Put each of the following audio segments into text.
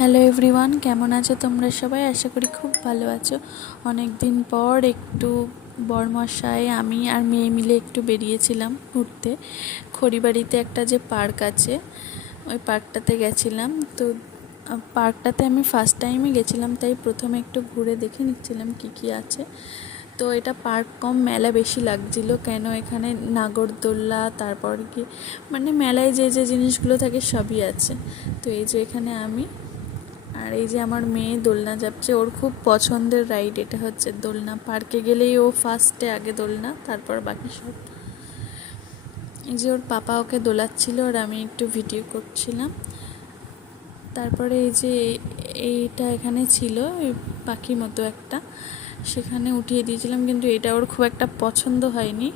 Hello everyone, কেমন আছো তোমরা সবাই? আশা করি খুব ভালো আছো। অনেক দিন পর একটু বরমশাই, আমি আর মেয়ে মিলে একটু বেরিয়েছিলাম ঘুরতে। খড়িবাড়িতে একটা যে পার্ক আছে, ওই পার্কটাতে গেছিলাম। তো পার্কটাতে আমি ফার্স্ট টাইমই গেছিলাম, তাই প্রথমে একটু ঘুরে দেখে নিচ্ছিলাম কী কী আছে। তো এটা পার্ক কম মেলা বেশি লাগছিল, কেন এখানে নাগরদোল্লা, তারপর কি মানে মেলায় যে যে জিনিসগুলো থাকে সবই আছে। তো এই যে এখানে আমি আর এই যে আমার মেয়ে দোলনা চাপছে, ওর খুব পছন্দের রাইড এটা হচ্ছে দোলনা। পার্কে গেলেই ও ফার্স্টে আগে দোলনা, তারপর বাকি সব। এই যে ওর পাপা ওকে দোলাচ্ছিল আর আমি একটু ভিডিও করছিলাম। তারপরে এই যে এইটা এখানে ছিল, এই পাখি মতো একটা, সেখানে উঠিয়ে দিয়েছিলাম, কিন্তু এটা ওর খুব একটা পছন্দ হয়নি।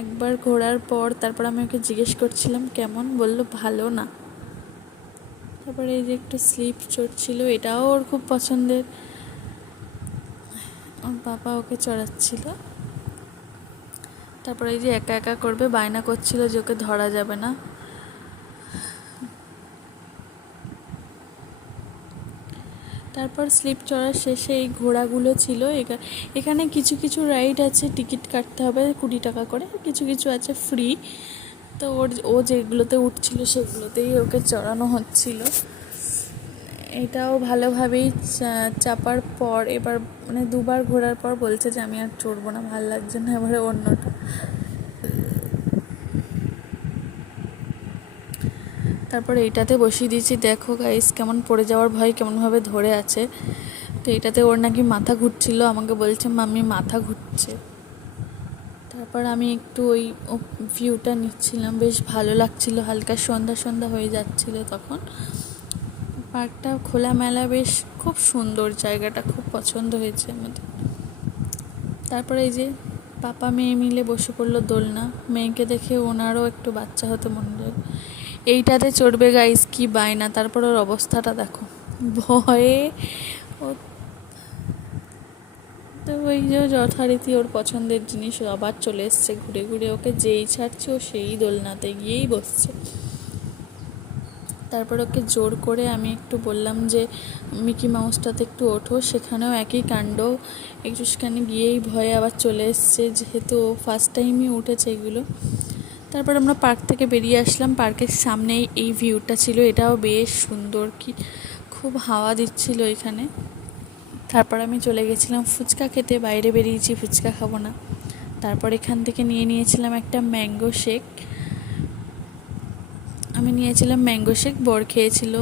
একবার ঘোরার পর তারপর আমি ওকে জিজ্ঞেস করছিলাম কেমন, বলল ভালো না। তারপরে এই যে একটু স্লিপ চড়ছিল, এটাও ওর খুব পছন্দের। ওর বাবা ওকে চড়াচ্ছিল। তারপরে এই যে একা একা করবে, বায়না করছিল যে ওকে ধরা যাবে না। তারপর স্লিপ চড়ার শেষে এই ঘোড়াগুলো ছিল। এখানে কিছু কিছু রাইড আছে টিকিট কাটতে হবে 20 টাকা করে, কিছু কিছু আছে ফ্রি। তো ও যেগুলোতে উঠছিল সেগুলোতেই ওকে চড়ানো হচ্ছিল। এটাও ভালোভাবেই চাপার পর এবার মানে 2বার ঘোরার পর বলছে যে আমি আর চড়বো না, ভালো লাগছে না, এবারে অন্যটা। তারপরে এইটাতে বসিয়ে দিয়েছি, দেখো গাইস কেমন পড়ে যাওয়ার ভয় কেমনভাবে ধরে আছে। তো এটাতে ওর নাকি মাথা ঘুরছিল, আমাকে বলছে মাম্মি মাথা ঘুরছে। তারপর আমি একটু ওই ভিউটা নিচ্ছিলাম, বেশ ভালো লাগছিল, হালকা সন্ধ্যা সন্ধ্যা হয়ে যাচ্ছিল তখন। পার্কটা খোলামেলা, বেশ খুব সুন্দর, জায়গাটা খুব পছন্দ হয়েছে আমাদের। তারপরে এই যে পাপা মেয়ে মিলে বসে পড়লো দোলনা। মেয়েকে দেখে ওনারও একটু বাচ্চা হতে মনে যায়। এইটাতে চড়বে গাইস, কি বায়না! তারপর ওর অবস্থাটা দেখো, ভয়ে ও। তো ওই যে যথারীতি ওর পছন্দের জিনিস আবার চলে এসছে ঘুরে ঘুরে, ওকে যেই ছাড়ছে ও সেই দোলনাতে গিয়েই বসছে। তারপর ওকে জোর করে আমি একটু বললাম যে মিকি মাউসটাতে একটু ওঠো, সেখানেও একই কাণ্ড, একটু সেখানে গিয়েই ভয়ে আবার চলে এসছে, যেহেতু ও ফার্স্ট টাইমই উঠেছে এগুলো। তারপর আমরা পার্ক থেকে বেরিয়ে আসলাম। পার্কের সামনেই এই ভিউটা ছিল, এটাও বেশ সুন্দর, কি খুব হাওয়া দিচ্ছিল এখানে। তারপর আমি চলে গেছিলাম ফুচকা খেতে, বাইরে বেরিয়েছি, ফুচকা খাবো না। তারপর এখান থেকে নিয়েছিলাম একটা ম্যাঙ্গো শেক। আমি নিয়েছিলাম ম্যাঙ্গো শেক, বর খেয়েছিল